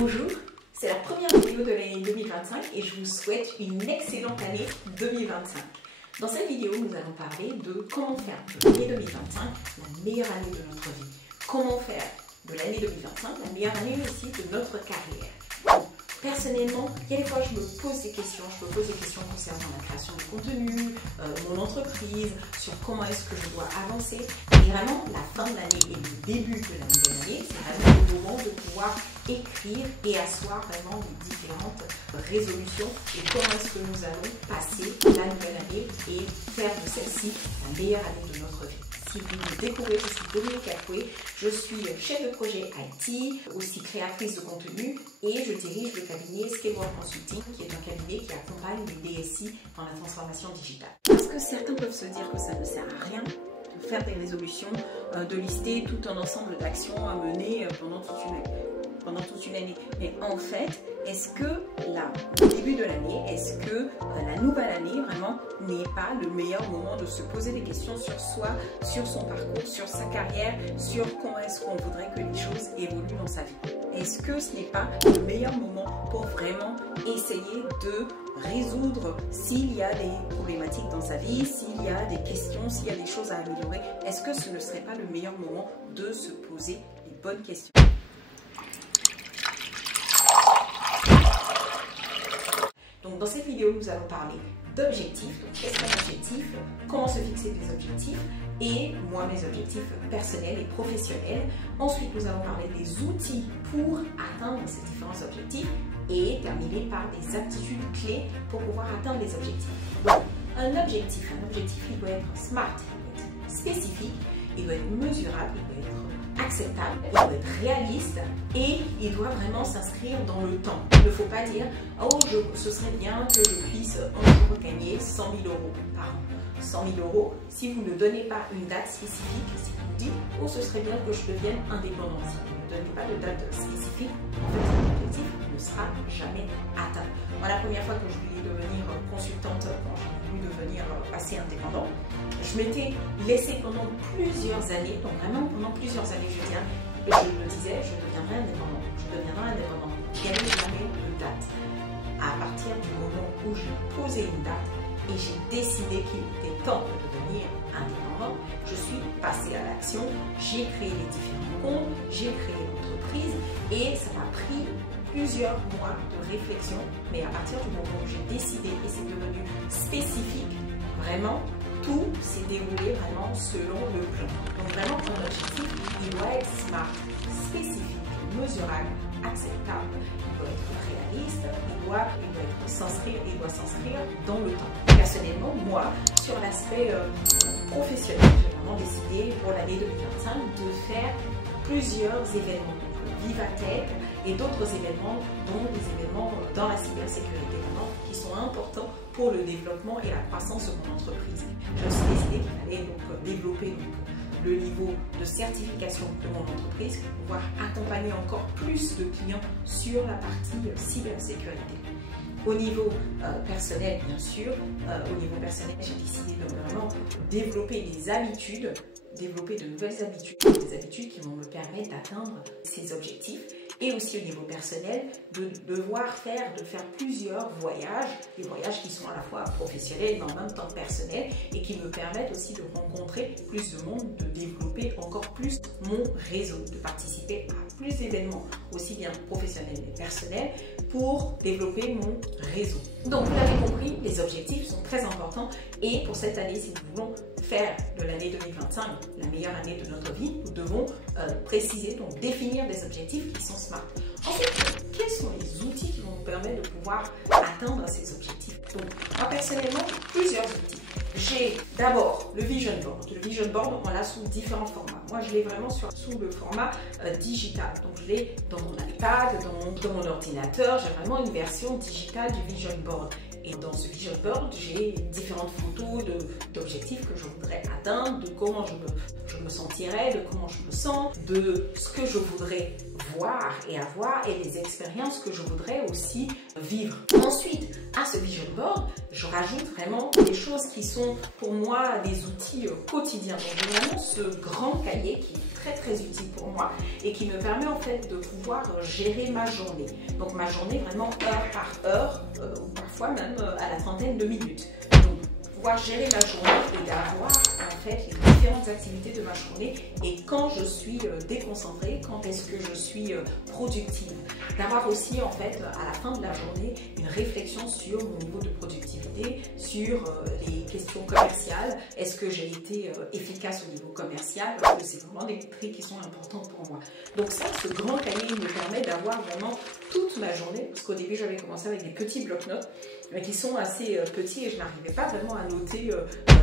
Bonjour, c'est la première vidéo de l'année 2025 et je vous souhaite une excellente année 2025. Dans cette vidéo, nous allons parler de comment faire de l'année 2025 la meilleure année de notre vie. Comment faire de l'année 2025 la meilleure année aussi de notre carrière. Bon, personnellement, il y a des fois je me pose des questions. Je me pose des questions concernant la création de contenu, mon entreprise, sur comment est-ce que je dois avancer. Et vraiment, la fin de l'année et le début de la nouvelle année, c'est vraiment le moment de pouvoir écrire et asseoir vraiment les différentes résolutions et comment est-ce que nous allons passer la nouvelle année et faire de celle-ci la meilleure année de notre vie. Si vous me découvrez, je suis Dominique Akoué, je suis chef de projet IT, aussi créatrice de contenu et je dirige le cabinet Scaleward Consulting qui est un cabinet qui accompagne les DSI dans la transformation digitale. Parce que certains peuvent se dire que ça ne sert à rien de faire des résolutions, de lister tout un ensemble d'actions à mener pendant toute une année. Mais en fait, est-ce que là, au début de l'année, est-ce que la nouvelle année vraiment n'est pas le meilleur moment de se poser des questions sur soi, sur son parcours, sur sa carrière, sur comment est-ce qu'on voudrait que les choses évoluent dans sa vie? Est-ce que ce n'est pas le meilleur moment pour vraiment essayer de résoudre s'il y a des problématiques dans sa vie, s'il y a des questions, s'il y a des choses à améliorer? Est-ce que ce ne serait pas le meilleur moment de se poser les bonnes questions? Donc dans cette vidéo, nous allons parler d'objectifs. Donc qu'est-ce qu'un objectif? Comment se fixer des objectifs? Et moi, mes objectifs personnels et professionnels. Ensuite, nous allons parler des outils pour atteindre ces différents objectifs et terminer par des aptitudes clés pour pouvoir atteindre les objectifs. Donc, un objectif, il doit être smart, il doit être spécifique, il doit être mesurable, il doit être acceptable, il doit être réaliste et il doit vraiment s'inscrire dans le temps. Il ne faut pas dire « Oh, ce serait bien que je puisse un jour gagner 100 000 euros par an ». 100 000 euros, si vous ne donnez pas une date spécifique, si vous dites « Oh, ce serait bien que je devienne indépendant », si vous ne donnez pas de date spécifique, en fait, l'objectif ne sera jamais atteint. Moi, la première fois que je voulais devenir consultante, quand j'ai voulu devenir assez indépendant, je m'étais laissé pendant plusieurs années, donc vraiment pendant plusieurs années, je me disais, je deviendrai indépendant, je n'avais jamais de date. À partir du moment où j'ai posé une date et j'ai décidé qu'il était temps de devenir indépendant, je suis passée à l'action, j'ai créé les différents comptes, j'ai créé l'entreprise et ça m'a pris plusieurs mois de réflexion, mais à partir du moment où j'ai décidé et c'est devenu spécifique, vraiment, tout s'est déroulé vraiment selon le plan. Donc vraiment, ton objectif, il doit être smart, spécifique, mesurable, acceptable, il doit être réaliste, il doit s'inscrire dans le temps. Personnellement, moi, sur l'aspect professionnel, j'ai vraiment décidé pour l'année 2025 de faire plusieurs événements, donc Vivatech et d'autres événements, dont des événements dans la cybersécurité, vraiment, qui sont importants pour le développement et la croissance de mon entreprise. Je me suis décidé qu'il fallait donc développer le niveau de certification de mon entreprise pour pouvoir accompagner encore plus de clients sur la partie cybersécurité. Au niveau personnel, bien sûr, j'ai décidé de vraiment développer des habitudes, développer de nouvelles habitudes, des habitudes qui vont me permettre d'atteindre ces objectifs. Et aussi au niveau personnel, de faire plusieurs voyages, des voyages qui sont à la fois professionnels mais en même temps personnels et qui me permettent aussi de rencontrer plus de monde, de développer encore plus mon réseau, de participer à plus d'événements, aussi bien professionnels mais personnels, pour développer mon réseau. Donc vous l'avez compris, les objectifs sont très importants et pour cette année, si nous voulons faire de l'année 2025 la meilleure année de notre vie, nous devons préciser, donc définir des objectifs qui sont smart. Ensuite, quels sont les outils qui vont nous permettre de pouvoir atteindre ces objectifs? Donc, moi personnellement, plusieurs outils. J'ai d'abord le Vision Board. Le Vision Board, on l'a sous différents formats. Moi, je l'ai vraiment sous le format digital. Donc, je l'ai dans mon iPad, dans mon ordinateur. J'ai vraiment une version digitale du Vision Board. Et dans ce Vision Board, j'ai différentes photos d'objectifs que je voudrais atteindre, de comment je me sentirais, de comment je me sens, de ce que je voudrais voir et avoir et les expériences que je voudrais aussi vivre. Ensuite, à ce Vision Board, je rajoute vraiment des choses qui sont pour moi des outils quotidiens. Donc, vraiment ce grand cahier qui est très utile pour moi et qui me permet en fait de pouvoir gérer ma journée. Donc ma journée vraiment heure par heure, ou parfois même à la trentaine de minutes. Donc pouvoir gérer ma journée et d'avoir en fait les différentes activités de ma journée et quand je suis déconcentrée, quand est-ce que je suis productive. D'avoir aussi en fait à la fin de la journée une réflexion sur mon niveau de productivité, sur les questions commerciales. Est-ce que j'ai été efficace au niveau commercial? Parce que c'est vraiment des prix qui sont importants pour moi. Donc ça, ce grand cahier me permet d'avoir vraiment toute ma journée, parce qu'au début j'avais commencé avec des petits blocs-notes, mais qui sont assez petits et je n'arrivais pas vraiment à noter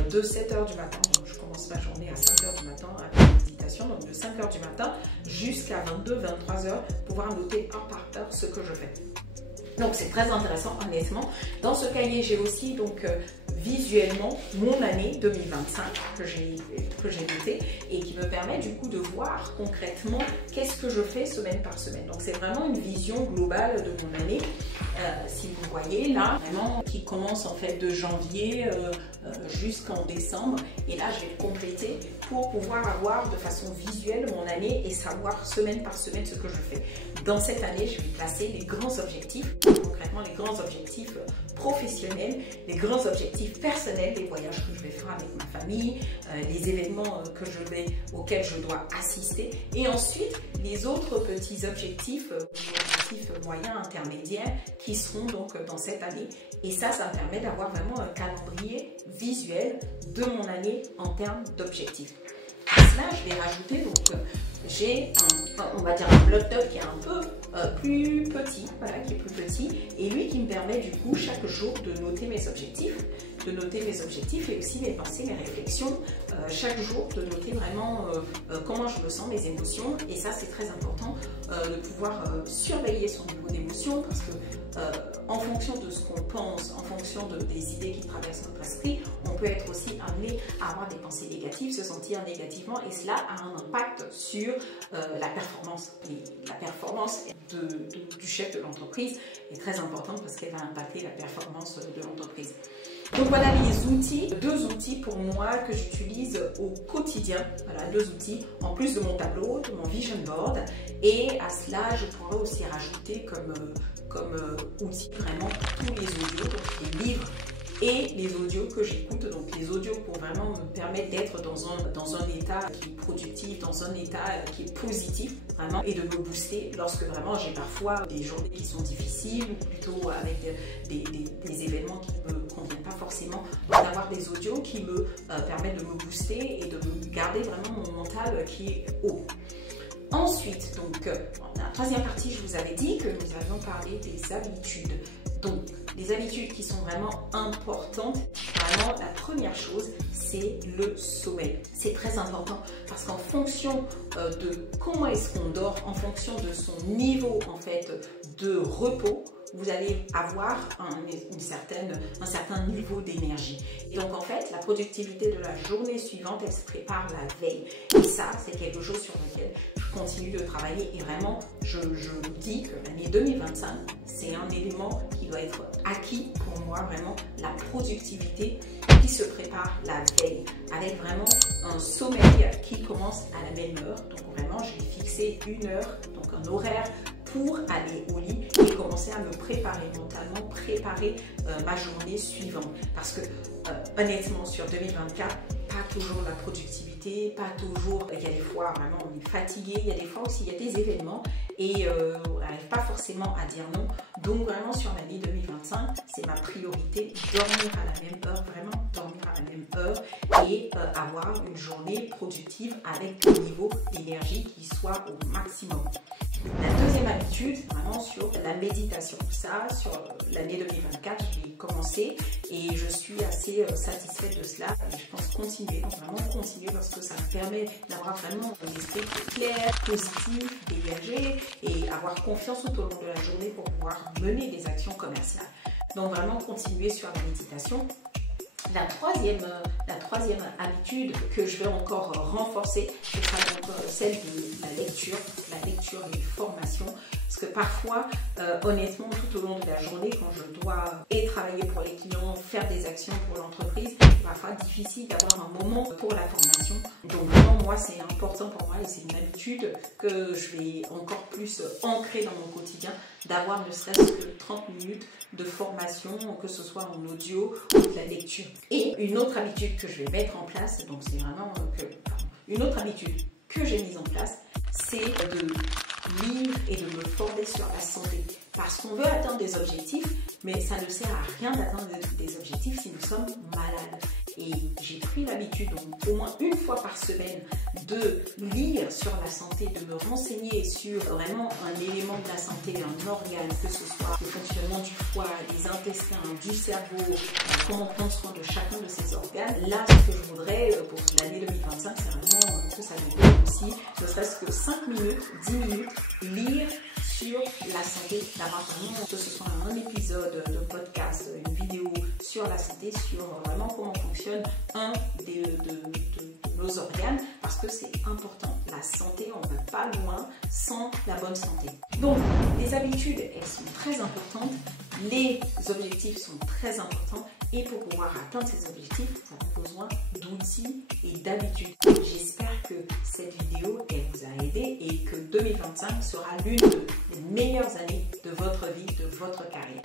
de 7 h du matin. Donc je commence ma journée à 5 h du matin avec la méditation, donc de 5 h du matin jusqu'à 22-23 h, pouvoir noter heure par heure ce que je fais. Donc c'est très intéressant honnêtement. Dans ce cahier, j'ai aussi donc visuellement mon année 2025 que j'ai noté et qui me permet du coup de voir concrètement qu'est-ce que je fais semaine par semaine. Donc c'est vraiment une vision globale de mon année. Si vous voyez là, vraiment qui commence en fait de janvier jusqu'en décembre, et là je vais le compléter pour pouvoir avoir de façon visuelle mon année et savoir semaine par semaine ce que je fais. Dans cette année, je vais placer les grands objectifs, concrètement les grands objectifs professionnels, les grands objectifs personnels, les voyages que je vais faire avec ma famille, les événements auxquels je dois assister, et ensuite les autres petits objectifs moyens, intermédiaires qui seront donc dans cette année. Et ça me permet d'avoir vraiment un calendrier visuel de mon année en termes d'objectifs. À cela, je vais rajouter donc j'ai on va dire un bloc-notes qui est un peu plus petit, voilà, qui est plus petit, et lui qui me permet du coup chaque jour de noter mes objectifs, et aussi mes pensées, mes réflexions, chaque jour de noter vraiment comment je me sens, mes émotions, et ça c'est très important de pouvoir surveiller son niveau d'émotion, parce que en fonction de ce qu'on pense, en fonction des idées qui traversent notre esprit, on peut être aussi amené à avoir des pensées négatives, se sentir négativement, et cela a un impact sur la performance. Et la performance du chef de l'entreprise est très importante parce qu'elle va impacter la performance de l'entreprise. Donc voilà les outils, 2 outils pour moi que j'utilise au quotidien. Voilà, 2 outils en plus de mon tableau, de mon vision board. Et à cela, je pourrais aussi rajouter comme outil vraiment tous les audios, donc les livres et les audios que j'écoute. Donc les audios pour vraiment me permettre d'être dans un état qui est productif, dans un état qui est positif vraiment, et de me booster lorsque vraiment j'ai parfois des journées qui sont difficiles ou plutôt avec des événements qui ne me conviennent pas forcément. Donc d'avoir des audios qui me permettent de me booster et de garder vraiment mon mental qui est haut. Ensuite, donc, dans la 3e partie, je vous avais dit que nous allions parler des habitudes. Donc, les habitudes qui sont vraiment importantes, vraiment, la première chose, c'est le sommeil. C'est très important parce qu'en fonction de comment est-ce qu'on dort, en fonction de son niveau, en fait, de repos, vous allez avoir un certain niveau d'énergie. Et donc en fait, la productivité de la journée suivante, elle se prépare la veille. Et ça, c'est quelque chose sur lequel je continue de travailler. Et vraiment, je vous dis que l'année 2025, c'est un élément qui doit être acquis pour moi, vraiment la productivité qui se prépare la veille, avec vraiment un sommeil qui commence à la même heure. Donc vraiment, j'ai fixé 1 heure, donc un horaire pour aller au lit et commencer à me préparer mentalement, préparer ma journée suivante. Parce que honnêtement, sur 2024, pas toujours la productivité, pas toujours, il y a des fois vraiment on est fatigué, il y a des fois aussi il y a des événements et on n'arrive pas forcément à dire non. Donc vraiment sur l'année 2025, c'est ma priorité, dormir à la même heure, vraiment dormir à la même heure et avoir une journée productive avec un niveau d'énergie qui soit au maximum. La 2e habitude, vraiment sur la méditation. Ça, sur l'année 2024, j'ai commencé et je suis assez satisfaite de cela. Et je pense continuer, donc vraiment continuer parce que ça me permet d'avoir vraiment un esprit clair, positif, dégagé et avoir confiance tout au long de la journée pour pouvoir mener des actions commerciales. Donc vraiment continuer sur la méditation. La troisième habitude que je vais encore renforcer, ce sera donc exemple celle de la lecture des formations. Parce que parfois, honnêtement, tout au long de la journée, quand je dois travailler pour les clients, faire des actions pour l'entreprise, c'est parfois difficile d'avoir un moment pour la formation. Donc vraiment, moi, c'est important pour moi et c'est une habitude que je vais encore plus ancrer dans mon quotidien, d'avoir ne serait-ce que 30 minutes de formation, que ce soit en audio ou de la lecture. Et une autre habitude que je vais mettre en place, donc c'est vraiment une autre habitude que j'ai mise en place, c'est de lire et de me former sur la santé. Parce qu'on veut atteindre des objectifs, mais ça ne sert à rien d'atteindre des objectifs si nous sommes malades. Et j'ai pris l'habitude, donc au moins une fois par semaine, de lire sur la santé, de me renseigner sur vraiment un élément de la santé, un organe, que ce soit le fonctionnement du foie, des intestins, du cerveau, comment prendre soin de chacun de ces organes. Là, ce que je voudrais pour l'année 2025, c'est vraiment que ça me donne aussi, ne serait-ce que 5 minutes, 10 minutes, lire sur la santé, d'avoir vraiment, que ce soit un épisode de podcast, une vidéo sur la santé, sur vraiment comment fonctionne un de nos organes, parce que c'est important. La santé, on ne va pas loin sans la bonne santé. Donc, les habitudes, elles sont très importantes, les objectifs sont très importants, et pour pouvoir atteindre ces objectifs, nous avons besoin d'outils et d'habitudes. J'espère que cette vidéo, elle vous a aidé et que 2025 sera l'une des meilleures années de votre vie, de votre carrière.